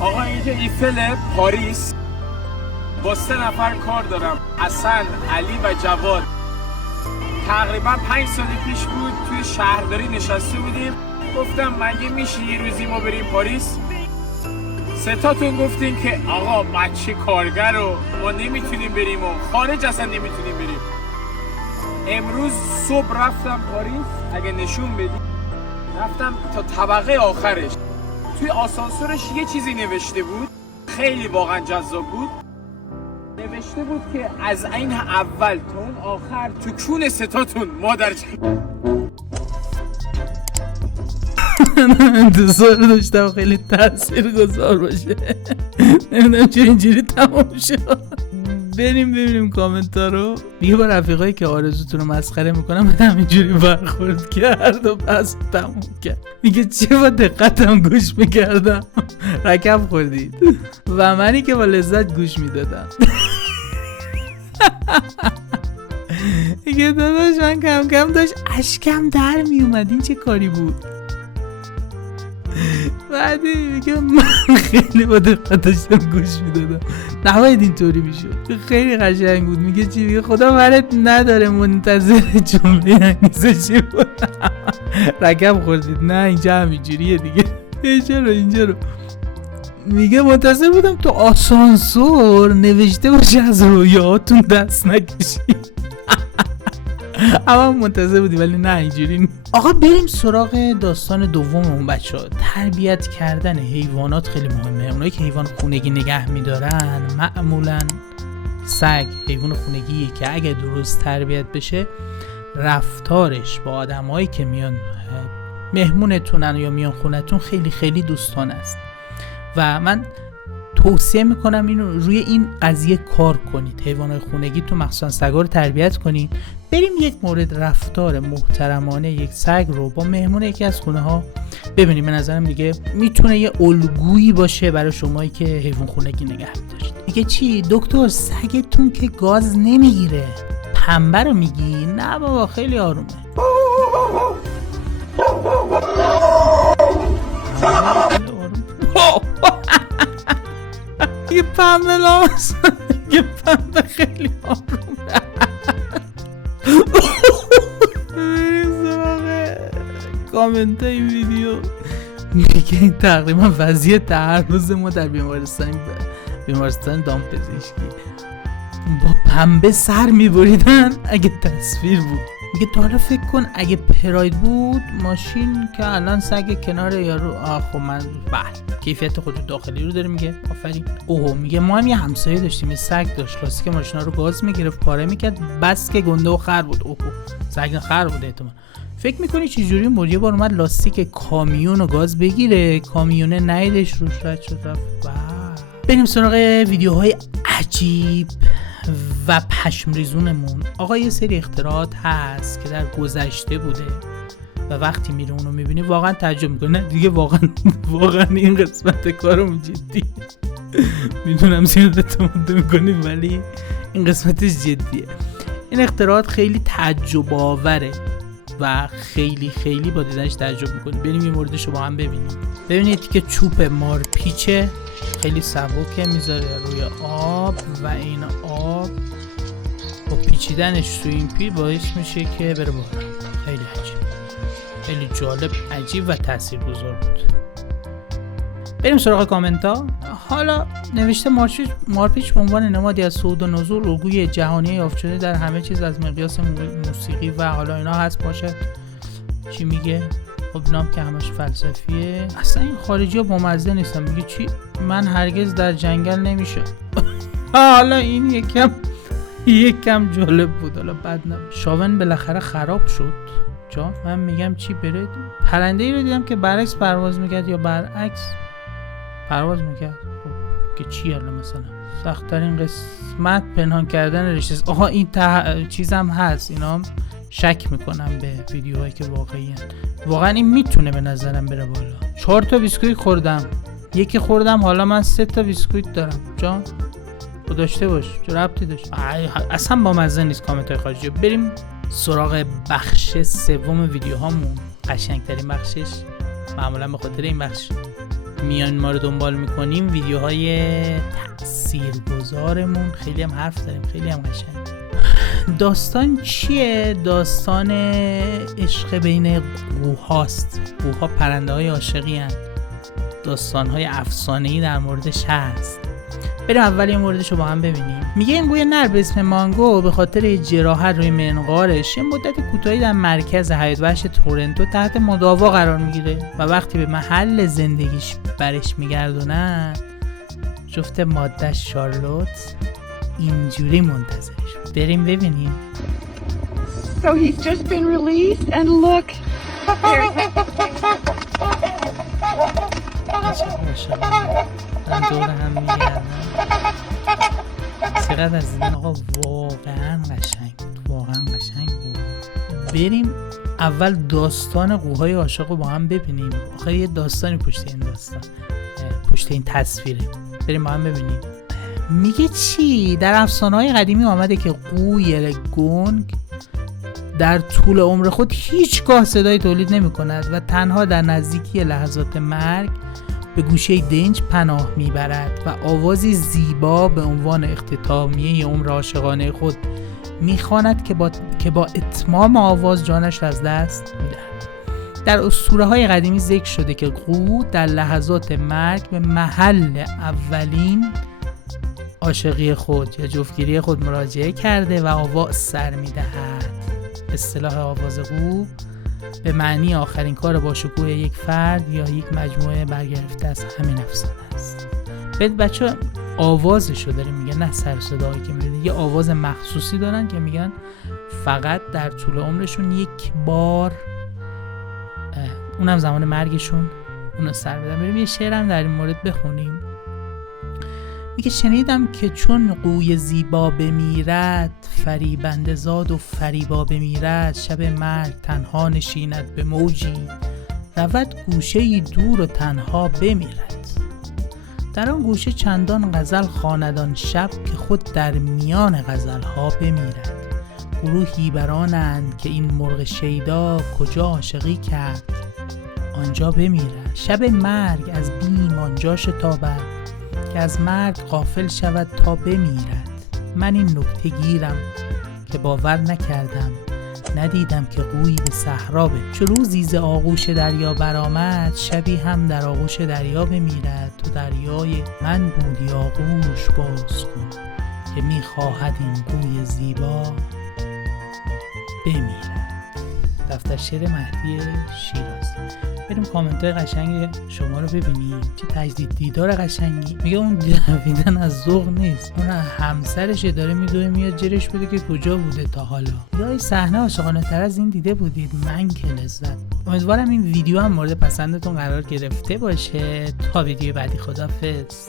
آقا اینجا ایفل پاریس با 3 نفر کار دارم، حسن، علی و جواد. تقریبا 5 سال پیش بود توی شهرداری نشسته بودیم، گفتم مگه میشه یه روزی ما بریم پاریس؟ 3 تاتون گفتین که آقا بچه کارگر رو ما نمیتونیم بریم و خارج اصلا نمیتونیم بریم. امروز صبح رفتم پاریس، اگه نشون بدی رفتم تا طبقه آخرش، توی آسانسورش یه چیزی نوشته بود، خیلی واقعا جذاب بود. نوشته بود که از این اول تا اون آخر تو کون 3 تاتون مادر انتظار داشتم خیلی تاثیرگذار باشه. نمیدونم چرا اینجوری تمام شد. بریم ببینیم کامنت ها رو. میگه با رفیقایی که آرزوتون رو مسخره میکنم من همینجوری برخورد کرد و پس تموم کرد. میگه چه با دقتم گوش میکردم رکب خوردید و منی که با لذت گوش میدادم. میگه داداش من کم کم داشت اشکم در میومد، این چه کاری بود؟ بعدی میگه من خیلی با دقت داشتم گوش میدادم، نباید اینطوری میشد. خیلی قشنگ بود. میگه چی؟ میگه خدا برات نداره، منتظر جمله انگیزشی بود. رقم خوردید؟ نه اینجا همینجوریه دیگه. اینجا رو میگه منتظر بودم تو آسانسور نوشته باشه از رویاهاتون دست نکشید. اما منتظر بودی ولی نه اینجوری. آقا بریم سراغ داستان دوممون بچه‌ها. تربیت کردن حیوانات خیلی مهمه. اونایی که حیوان خونگی نگه می‌دارن معمولاً سگ حیوان خونگیه که اگه درست تربیت بشه رفتارش با آدمایی که میان مهمونتونن یا میان خونتون خیلی خیلی دوستانه است و من توصیه میکنم اینو روی این قضیه کار کنید. حیوانات خونگی تو مخصوصا سگا رو تربیت کنید. بریم یک مورد رفتار محترمانه یک سگ رو با مهمون یکی از خونه ها ببینیم. به نظرم دیگه میتونه یه الگویی باشه برای شمایی که حیوان خونگی نگه می‌دارید. میگه چی دکتر سگتون که گاز نمیگیره؟ پنبه رو میگی؟ نه بابا خیلی آرومه. یه پنبه لامس، یه پنبه خیلی آرومه. بریم سراغ کامنت این ویدیو. میگه این تقریبا وضعیت هر روز ما در بیمارستان دامپزشکی. با پنبه سر میبریدن اگه تصویر بود. میگه تا حالا فکر کن اگه پراید بود ماشین که الان سگ کنار یارو. خب من بله کیفیت خود داخلی رو داره. میگه آفرین. اوه میگه ما هم یه همسایه داشتیم، یه سگ داشت کلاسیک ماشینا رو گاز میگرفت پاره میکرد بس که گنده و خر بود. اوه سگ خر بود احتمال. فکر میکنی چجوری یه بار اومد لاستیک کامیون رو گاز بگیره، کامیونه نیدش روش رد شد رفت. بریم سراغ ویدیوهای عجیب و پشم ریزونمون. آقا یه سری اختراعات هست که در گذشته بوده و وقتی میره اونو میبینی واقعا تعجب میکنی. نه دیگه واقعا این قسمت کارم جدی میدونم زیادت مونده میکنی ولی این قسمتش جدیه. این اختراعات خیلی تعجب آوره و خیلی خیلی با دیدنش تعجب میکنی. بریم یه موردش رو با هم ببینیم. ببینید که چوب مارپیچه خیلی سبکه میذاره روی آب و این آب با پیچیدنش تو این پیل باعث میشه که بره بالا. خیلی عجیب، خیلی جالب، عجیب و تاثیرگذار بود. بریم سراغ کامنت ها. حالا نوشته مارپیچ به عنوان نمادی از صعود و نزول الگوی جهانی یافت شده در همه چیز از مقیاس موسیقی و حالا اینا هست باشد. چی میگه؟ خب اینام که همش فلسفیه. اصلا این خارجی ها بامزه نیستن. میگه چی؟ من هرگز در جنگل نمیشه. حالا این یکم جالب بود. حالا بد نبود. شاون بالاخره خراب شد. جا من میگم چی بره؟ پرنده ای رو دیدم که برعکس پرواز میکرد یا برعکس پرواز میکرد. خب که چی حالا مثلا سخت‌ترین قسمت پنهان کردن رشته. آها این چیزم هست. اینا شک میکنم به ویدیوهایی که واقعا این میتونه به نظرم بره بالا. 4 تا بیسکویت خوردم، یکی خوردم حالا من 3 تا بیسکویت دارم. جان خود داشته باش، چه ربطی داشت؟ اصلا با مزه نیست کامنت های خارجی. بریم سراغ بخش سوم ویدیوهامون. قشنگترین بخشش معمولا به خاطر این بخش میان ما رو دنبال میکنیم، ویدیوهای تاثیرگذارمون خیلی هم حرف داریم، خیلی هم قشنگ. داستان چیه؟ داستان عشق بین قوهاست. قوها پرنده های عاشقی هن. داستان های افسانه‌ای در موردش هست. بریم اول یه موردش رو با هم ببینیم. میگه این گوی نر به اسم مانگو به خاطر جراحت روی منقارش یه مدت کوتاهی در مرکز حیات وحش تورنتو تحت مداوا قرار میگیره و وقتی به محل زندگیش برش میگردونن، جفت ماده‌اش شارلوت اینجوری منتظرش. بریم ببینیم. So he's just been released and look. من دور هم میگردم. چقدر از این آقا واقعا قشنگ بود، واقعا قشنگ بود. بریم اول داستان قوهای عاشق رو با هم ببینیم. آخه یه داستانی پشت این داستان، پشت این تصویره. بریم با هم ببینیم. میگه چی؟ در افسانه‌های قدیمی آمده که قوی گنگ در طول عمر خود هیچگاه صدای تولید نمی کند و تنها در نزدیکی لحظات مرگ به گوشه دنج پناه میبرد و آوازی زیبا به عنوان اختتامیه عمر عاشقانه خود میخواند که با اتمام آواز جانش از دست میدهد. در اسطوره‌های قدیمی ذکر شده که قو در لحظات مرگ به محل اولین عاشقی خود یا جفتگیری خود مراجعه کرده و آواز سر میدهد. اصطلاح آواز قو به معنی آخرین کار با شکوه یک فرد یا یک مجموعه برگرفته از همین افسانه است. بچه آوازشو داره میگه، نه سر صدایی که میده. یه آواز مخصوصی دارن که میگن فقط در طول عمرشون یک بار، اونم زمان مرگشون، اونو سر میدن. بریم یه شعرم در این مورد بخونیم. میگه شنیدم که چون قوی زیبا بمیرد، فریبنده زاد و فریبا بمیرد، شب مرگ تنها نشیند به موجی، رود گوشه‌ای دور و تنها بمیرد. در آن گوشه چندان غزل خواندان شب، که خود در میان غزلها بمیرد. گروهی برانند که این مرغ شیدا، کجا عاشقی کرد آنجا بمیرد. شب مرگ از بیم آنجا شتابد، که از مرگ غافل شود تا بمیرد. من این نکته گیرم که باور نکردم، ندیدم که قویی به صحرا بمیرد. چو روزی ز آغوش دریا برآمد، شبی هم در آغوش دریا بمیرد. تو دریای من بودی آغوش باز کن، که میخواهد این قوی زیبا بمیرد. دفتر شعر مهدی شیرازی. بریم کامنت های قشنگ شما رو ببینیم. چه تجدید دیدار قشنگی. میگه اون دویدن از ذوق نیست، اون همسرش داره میدوه میاد جرش بده که کجا بوده تا حالا. یا این صحنه عاشقانه تر از این دیده بودید؟ من که لذت. امیدوارم این ویدیو هم مورد پسندتون قرار گرفته باشه. تا ویدیو بعدی، خداحافظ.